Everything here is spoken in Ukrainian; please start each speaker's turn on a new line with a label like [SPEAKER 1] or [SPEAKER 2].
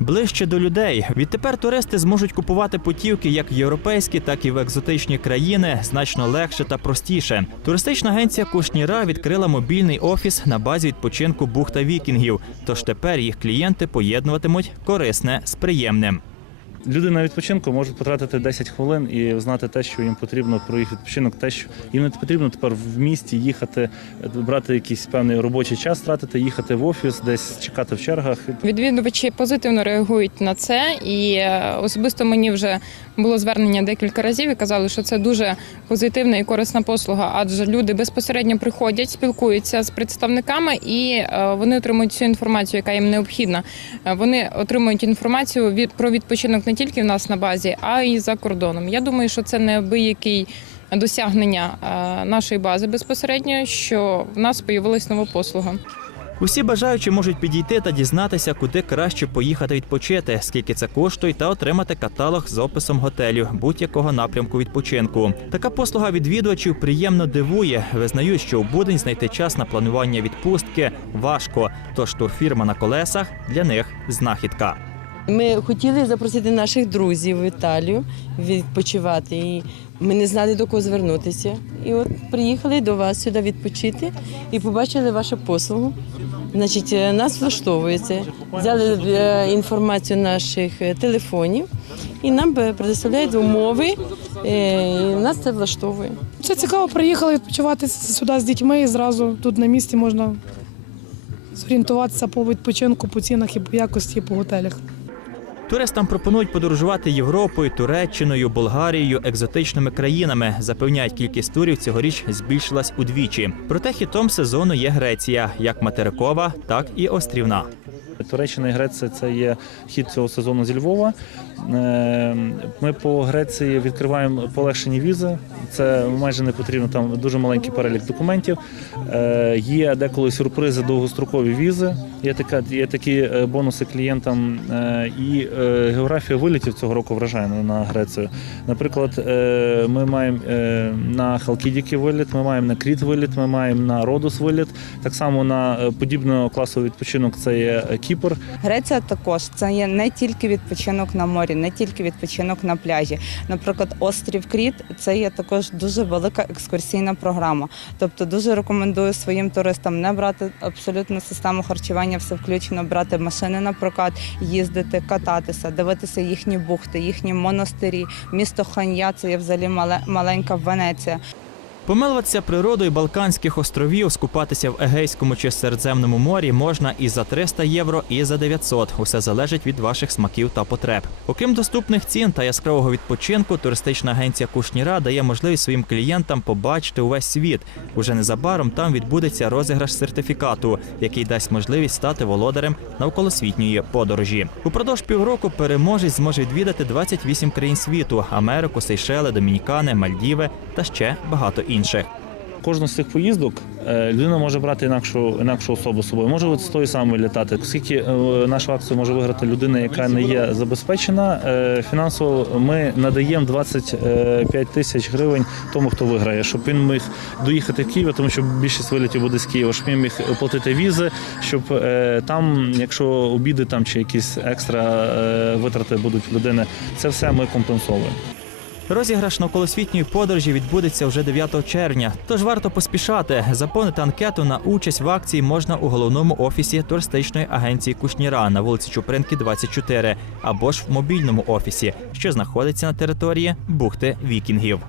[SPEAKER 1] Ближче до людей. Відтепер туристи зможуть купувати путівки як в європейські, так і в екзотичні країни значно легше та простіше. Туристична агенція Кушніра відкрила мобільний офіс на базі відпочинку бухта вікінгів. Тож тепер їх клієнти поєднуватимуть корисне з приємним.
[SPEAKER 2] Люди на відпочинку можуть потратити 10 хвилин і знати те, що їм потрібно про їх відпочинок, те, що їм не потрібно тепер в місті їхати, брати якийсь певний робочий час, тратити, їхати в офіс, десь чекати в чергах.
[SPEAKER 3] Відвідувачі позитивно реагують на це, і е, особисто мені вже було звернення декілька разів і казали, що це дуже позитивна і корисна послуга, адже люди безпосередньо приходять, спілкуються з представниками, і е, вони отримують всю інформацію, яка їм необхідна. Е, Вони отримують інформацію від про відпочинок не тільки в нас на базі, а й за кордоном. Я думаю, що це неабиякий досягнення е, нашої бази безпосередньо, що в нас появилась нова послуга.
[SPEAKER 1] Усі бажаючі можуть підійти та дізнатися, куди краще поїхати відпочити, скільки це коштує, та отримати каталог з описом готелю будь-якого напрямку відпочинку. Така послуга відвідувачів приємно дивує. Визнають, що у будень знайти час на планування відпустки важко. Тож турфірма на колесах для них знахідка.
[SPEAKER 4] Ми хотіли запросити наших друзів в Італію відпочивати. І ми не знали до кого звернутися. І от приїхали до вас сюди відпочити і побачили вашу послугу. Значить, е, нас влаштовує це. Взяли е, інформацію наших е, телефонів і нам предоставляють умови. І нас це влаштовує.
[SPEAKER 5] Це цікаво, приїхали відпочивати сюди з дітьми і зразу тут на місці можна зорієнтуватися по відпочинку, по цінах і по якості, по готелях.
[SPEAKER 1] Туристам пропонують подорожувати Європою, Туреччиною, Болгарією, екзотичними країнами. Запевняють, кількість турів цьогоріч збільшилась удвічі. Проте хітом сезону є Греція, як материкова, так і острівна.
[SPEAKER 2] Туреччина і Греція це є хід цього сезону зі Львова. Ми по Греції відкриваємо полегшені візи. Це майже не потрібно там дуже маленький перелік документів. Е, Є деколи сюрпризи, довгострокові візи. Є така є такі е, бонуси клієнтам. Е, І е, географія вилітів цього року вражає на- на Грецію. Наприклад, е, ми маємо е, на Халкідіки виліт, ми маємо на Кріт виліт, ми маємо на Родос виліт. Так само на е, подібного класу відпочинок це є е, Кіпр.
[SPEAKER 6] Греція також це є не тільки відпочинок на морі, не тільки відпочинок на пляжі. Наприклад, острів Кріт це є також дуже велика екскурсійна програма. Тобто дуже рекомендую своїм туристам не брати абсолютно систему харчування, все включено, брати машини на прокат, їздити, кататися, дивитися їхні бухти, їхні монастирі. Місто Ханья це є взагалі мале- маленька Венеція.
[SPEAKER 1] Помилуватися природою Балканських островів, скупатися в Егейському чи Середземному морі можна і за 300 євро, і за 900. Усе залежить від ваших смаків та потреб. Окрім доступних цін та яскравого відпочинку, туристична агенція Кушніра дає можливість своїм клієнтам побачити увесь світ. Уже незабаром там відбудеться розіграш сертифікату, який дасть можливість стати володарем навколосвітньої подорожі. Упродовж півроку переможець зможе відвідати 28 країн світу: Америку, Сейшели, Домінікани, Мальдіви та ще багато.
[SPEAKER 2] Кожну з цих поїздок е, людина може брати інакшу інакшу особу з собою. Може з тої самої літати. Оскільки е, нашу акцію може виграти людина, яка не є забезпечена е, фінансово, ми надаємо 25 тисяч гривень тому, хто виграє, щоб він міг доїхати в Київ, тому що більшість вилітів буде з Києва, щоб він міг оплатити візи, щоб там, якщо обіди там чи якісь екстра витрати будуть людини, це все ми компенсовуємо.
[SPEAKER 1] Розіграш навколосвітньої подорожі відбудеться вже 9 червня. Тож варто поспішати. Заповнити анкету на участь в акції можна у головному офісі туристичної агенції Кушніра на вулиці Чупринки, 24, або ж в мобільному офісі, що знаходиться на території бухти Вікінгів.